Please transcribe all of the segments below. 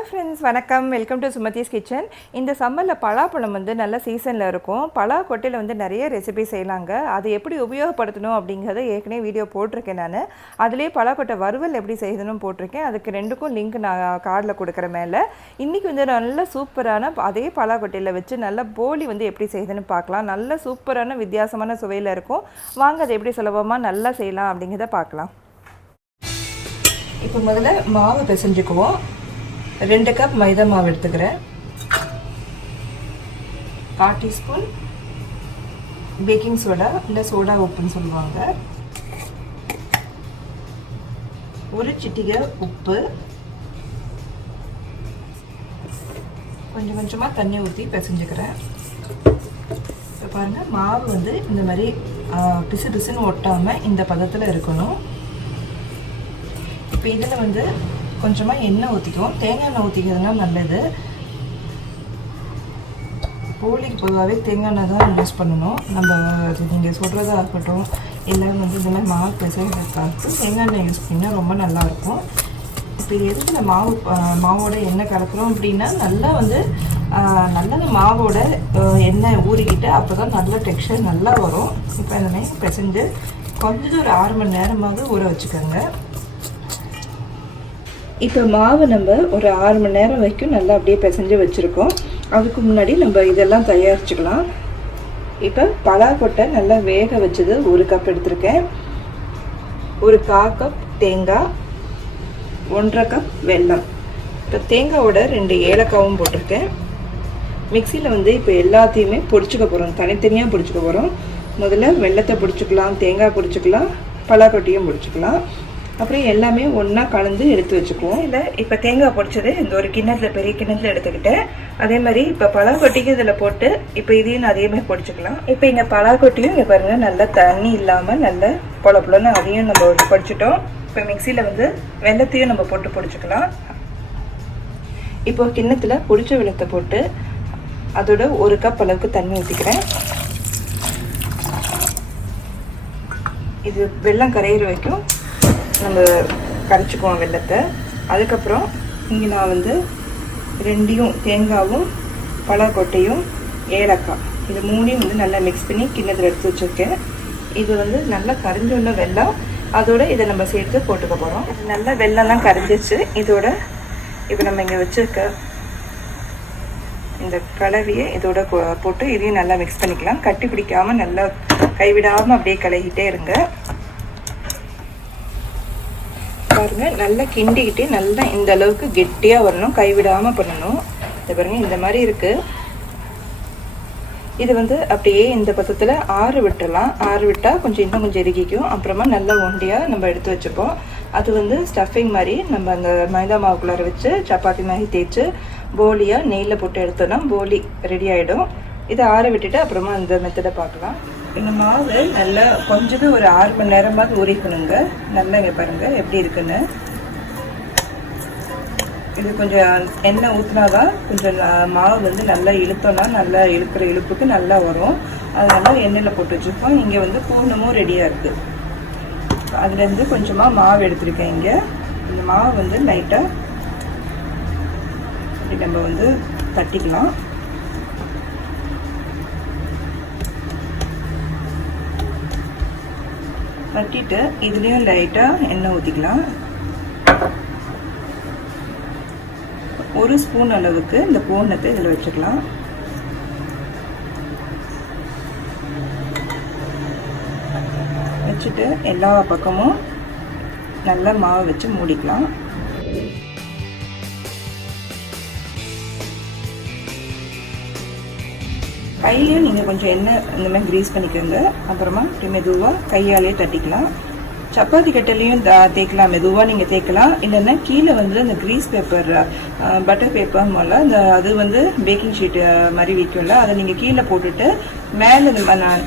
Hello friends, வணக்கம். Welcome to Sumathi's kitchen. இந்த சம்மரில் பலாப்பழம் வந்து நல்ல சீசனில் இருக்கும். பலாக்கொட்டையில் வந்து நிறைய ரெசிபி செய்யலாங்க. அது எப்படி உபயோகப்படுத்தணும் அப்படிங்கிறத ஏற்கனவே வீடியோ போட்டிருக்கேன். நான் அதுலேயே பலாக்கொட்டை வறுவல் எப்படி செய்யணும்னு போட்டிருக்கேன். அதுக்கு ரெண்டுக்கும் லிங்க் நான் கார்டில் கொடுக்குற மேலே. இன்றைக்கி வந்து நல்ல சூப்பரான அதே பலாக்கொட்டையில் வச்சு நல்ல போலி வந்து எப்படி செய்யுதுன்னு பார்க்கலாம். நல்ல சூப்பரான வித்தியாசமான சுவையில் இருக்கும். வாங்க அதை எப்படி சுலபமாக நல்லா செய்யலாம் அப்படிங்கிறத பார்க்கலாம். இப்போ முதல்ல மாவு பிசைஞ்சுக்குவோம். 2 கப் மைதா மாவு எடுத்துக்கிறேன். 1/4 டீஸ்பூன் பேக்கிங் சோடா இல்லை சோடா உப்புன்னு சொல்லுவாங்க. 1 சிட்டிகை உப்பு. கொஞ்சம் கொஞ்சமாக தண்ணி ஊற்றி பிசைஞ்சுக்கிறேன். இப்போ பாருங்கள், மாவு வந்து இந்த மாதிரி பிசு பிசுன்னு ஒட்டாமல் இந்த பதத்தில் இருக்கணும். இப்போ இதில் வந்து கொஞ்சமாக எண்ணெய் ஊற்றிக்குவோம். தேங்காய் எண்ணெய் ஊற்றிக்கிறதுனா நல்லது. போலிக்கு பொதுவாகவே தேங்காய் எண்ணெய் தான் யூஸ் பண்ணணும். நம்ம அது நீங்கள் சொல்கிறதா இருக்கட்டும், இல்லை வந்து இந்த மாதிரி மாவு பிசைறதுக்காக தேங்காய் எண்ணெய் யூஸ் பண்ணிங்கன்னா ரொம்ப நல்லாயிருக்கும். இப்போ இது எதுக்கு இந்த மாவோட எண்ணெய் கலக்கிறோம் அப்படின்னா நல்லா வந்து நல்லா மாவோட எண்ணெய் ஊறிக்கிட்டு அப்போ தான் நல்ல டெக்ஸ்சர் நல்லா வரும். இப்போ இந்த மாதிரி பிசைஞ்சு கொஞ்சம் ஒரு 6 மணி நேரமாவது ஊற வச்சுக்கோங்க. இப்போ மாவு நம்ம ஒரு 6 மணி நேரம் வரைக்கும் நல்லா அப்படியே பிசைஞ்சு வச்சுருக்கோம். அதுக்கு முன்னாடி நம்ம இதெல்லாம் தயாரிச்சுக்கலாம். இப்போ பலாக்கொட்டை நல்லா வேக வச்சது 1 கப் எடுத்திருக்கேன். ஒரு 1/4 கப் தேங்காய், 1/2 கப் வெல்லம். இப்போ தேங்காயோட 2 ஏலக்காவும் போட்டிருக்கேன். மிக்சியில் வந்து இப்போ எல்லாத்தையுமே பொடிச்சுக்க போகிறோம். தனித்தனியாக பொடிச்சுக்க போகிறோம். முதல்ல வெல்லத்தை பொடிச்சுக்கலாம், தேங்காய் பொடிச்சுக்கலாம், பலாக்கொட்டையும் பொடிச்சுக்கலாம். அப்புறம் எல்லாமே ஒன்றா கலந்து எடுத்து வச்சுக்குவோம். இல்லை இப்போ தேங்காய் பொடிச்சது இந்த ஒரு கிண்ணத்தில், பெரிய கிண்ணத்தில் எடுத்துக்கிட்டேன். அதே மாதிரி இப்போ பலாக்கொட்டைக்கு இதில் போட்டு இப்போ இதையும் அதே மாதிரி பொடிச்சுக்கலாம். இப்போ இங்கே பலாக்கொட்டையும் இங்கே பாருங்கள், நல்லா தண்ணி இல்லாமல் நல்ல பொலப்புலன்னு அதையும் நம்ம பொடிச்சிட்டோம். இப்போ மிக்சியில் வந்து வெல்லத்தையும் நம்ம போட்டு பொடிச்சுக்கலாம். இப்போ கிண்ணத்தில் பொடிச்ச வெல்லத்தை போட்டு அதோட 1 கப் அளவுக்கு தண்ணி ஊற்றிக்கிறேன். இது வெல்லம் கரையிற வரைக்கும் நம்ம கரைச்சிக்குவோம் வெல்லத்தை. அதுக்கப்புறம் இங்கே நான் வந்து 2 தேங்காயும் பலாக்கொட்டையும் ஏலக்காய் இது 3 வந்து நல்லா மிக்ஸ் பண்ணி கிண்ணத்தில் எடுத்து வச்சுருக்கேன். இது வந்து நல்லா கரைஞ்சுள்ள வெல்லம். அதோட இதை நம்ம சேர்த்து போட்டுக்க போகிறோம். நல்லா வெல்லம்லாம் கரைஞ்சிச்சு. இதோட இப்போ நம்ம இங்கே வச்சுருக்க இந்த கலவையை இதோட போட்டு இதையும் நல்லா மிக்ஸ் பண்ணிக்கலாம். கட்டி பிடிக்காமல் நல்லா கைவிடாமல் அப்படியே கலகிட்டே இருங்க. பாருங்க, நல்லா கிண்டிக்கிட்டு நல்லா இந்த அளவுக்கு கெட்டியாக வரணும், கைவிடாமல் பண்ணணும். இது பாருங்கள், இந்த மாதிரி இருக்குது. இது வந்து அப்படியே இந்த பக்கத்தில் ஆறு விட்டுடலாம். ஆறு விட்டால் இன்னும் கொஞ்சம் இறுகிக்கும். அப்புறமா நல்லா ஒண்டியாக நம்ம எடுத்து வச்சுப்போம். அது வந்து ஸ்டஃபிங் மாதிரி நம்ம அந்த மைதா மாவுக்குள்ளார வச்சு சப்பாத்தி மாதிரி தேய்ச்சி போலியாக நெய்யில் போட்டு எடுத்தோன்னா போலி ரெடி ஆகிடும். இதை ஆற விட்டுட்டு அப்புறமா இந்த மெத்தடை பார்க்கலாம். இந்த மாவு நல்லா கொஞ்சம் ஒரு 6 மணி நேரமாவது ஊறிக்கணுங்க. நல்லா இங்கே பாருங்கள் எப்படி இருக்குன்னு. இது கொஞ்சம் எண்ணெய் ஊற்றினாதான் கொஞ்சம் மாவு வந்து நல்லா இழுத்தோன்னா நல்லா இழுக்கிற இழுப்புக்கு நல்லா வரும். அதனால எண்ணெயில் போட்டு வச்சுருக்கோம். இங்கே வந்து பூர்ணமும் ரெடியாக இருக்குது. அதுலேருந்து கொஞ்சமாக மாவு எடுத்துருக்கேன். இங்கே இந்த மாவு வந்து லைட்டாக இப்படி நம்ம வந்து தட்டிக்கலாம். தட்டிட்டு இதுலேயும் லைட்டாக எண்ணெய் ஊற்றிக்கலாம். 1 ஸ்பூன் அளவுக்கு இந்த பூர்ணத்தை இதில் வச்சுக்கலாம். வச்சுட்டு எல்லா பக்கமும் நல்லா மாவு வச்சு மூடிக்கலாம். கையிலையும் நீங்கள் கொஞ்சம் எண்ணெய் இந்த மாதிரி கிரீஸ் பண்ணிக்கோங்க. அப்புறமா மெதுவாக கையாலேயே தட்டிக்கலாம். சப்பாத்தி கட்டையிலையும் தேய்க்கலாம். மெதுவாக நீங்கள் தேய்க்கலாம். இல்லைன்னா கீழே வந்து அந்த கிரீஸ் பேப்பர், பட்டர் பேப்பர் போல் அது வந்து பேக்கிங் ஷீட்டு மாதிரி விற்கும்ல, அதை நீங்கள் கீழே போட்டுட்டு மேலே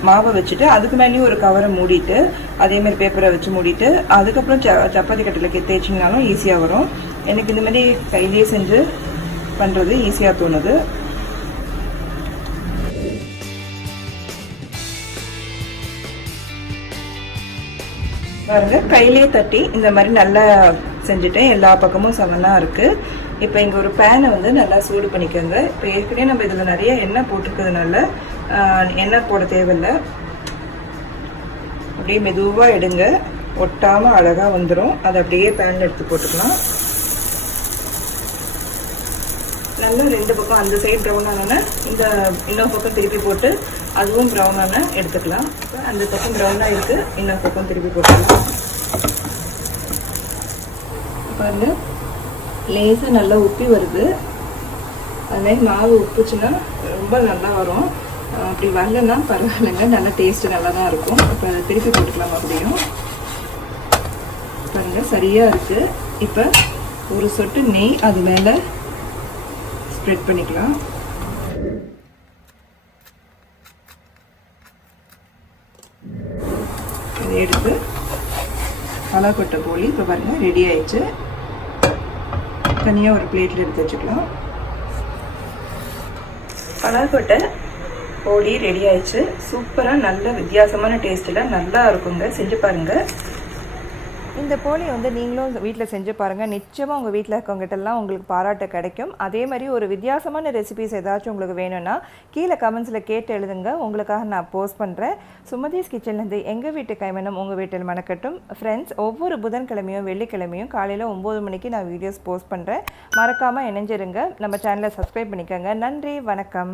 மாவை வச்சுட்டு அதுக்கு மேலேயும் ஒரு கவரை மூடிட்டு அதேமாதிரி பேப்பரை வச்சு மூடிட்டு அதுக்கப்புறம் சப்பாத்தி கட்டையில் தேய்ச்சிங்கனாலும் ஈஸியாக வரும். எனக்கு இந்த மாதிரி கையிலேயே செஞ்சு பண்ணுறது ஈஸியாக தோணுது. பாருங்க, கையிலே தட்டி இந்த மாதிரி நல்லா செஞ்சுட்டேன். எல்லா பக்கமும் சமனா இருக்கு. இப்போ இங்கே ஒரு பேனை வந்து நல்லா சூடு பண்ணிக்கோங்க. இப்போ ஏற்கனவே நம்ம இதில் நிறைய எண்ணெய் போட்டிருக்கிறதுனால எண்ணெய் போட தேவையில்லை. அப்படியே மெதுவாக எடுங்க, ஒட்டாமல் அழகாக வந்துடும். அதை அப்படியே பேனில் எடுத்து போட்டுக்கலாம். நல்லா 2 பக்கம் அந்த சைடு ப்ரௌன் ஆனோன்னா இந்த இன்னொரு பக்கம் திருப்பி போட்டு அதுவும் ப்ரௌன் ஆன எடுத்துக்கலாம். அந்த பக்கம் ப்ரௌனாக இருக்குது, இன்னொரு பக்கம் திருப்பி போட்டுக்கலாம். பாருங்க லேசாக நல்லா உப்பி வருது. அதுமாதிரி மாவு உப்புச்சுன்னா ரொம்ப நல்லா வரும். அப்படி வரலன்னா பரவாயில்லைங்க, நல்லா டேஸ்ட்டு நல்லா தான் இருக்கும். இப்போ அதை திருப்பி போட்டுக்கலாம். மறுபடியும் பாருங்கள் சரியாக இருக்குது. இப்போ ஒரு சொட்டு நெய் அது மேலே ஸ்ப்ரெட் பண்ணிக்கலாம். இதை எடுத்து பலாக்கொட்டை போலி இப்போ பாருங்கள் ரெடி ஆயிடுச்சு. தனியாக ஒரு பிளேட்டில் எடுத்து வச்சுக்கலாம். பலாக்கொட்டை போலி ரெடி ஆயிடுச்சு. சூப்பராக நல்ல வித்தியாசமான டேஸ்ட்டில் நல்லா இருக்குங்க. செஞ்சு பாருங்கள். இந்த போலி வந்து நீங்களும் வீட்டில் செஞ்சு பாருங்கள். நிச்சயமாக உங்கள் வீட்டில் இருக்கவங்ககிட்டலாம் உங்களுக்கு பாராட்டு கிடைக்கும். அதே மாதிரி ஒரு வித்தியாசமான ரெசிபிஸ் ஏதாச்சும் உங்களுக்கு வேணும்னா கீழே கமெண்ட்ஸில் கேட்டு எழுதுங்க. உங்களுக்காக நான் போஸ்ட் பண்ணுறேன். சுமதிஸ் கிச்சன்லேருந்து எங்கள் வீட்டு கைமணம் உங்கள் வீட்டில் மணக்கட்டும். ஃப்ரெண்ட்ஸ், ஒவ்வொரு புதன்கிழமையும் வெள்ளிக்கிழமையும் காலையில் 9 மணிக்கு நான் வீடியோஸ் போஸ்ட் பண்ணுறேன். மறக்காமல் இணைஞ்சிருங்க. நம்ம சேனலை சப்ஸ்கிரைப் பண்ணிக்கோங்க. நன்றி, வணக்கம்.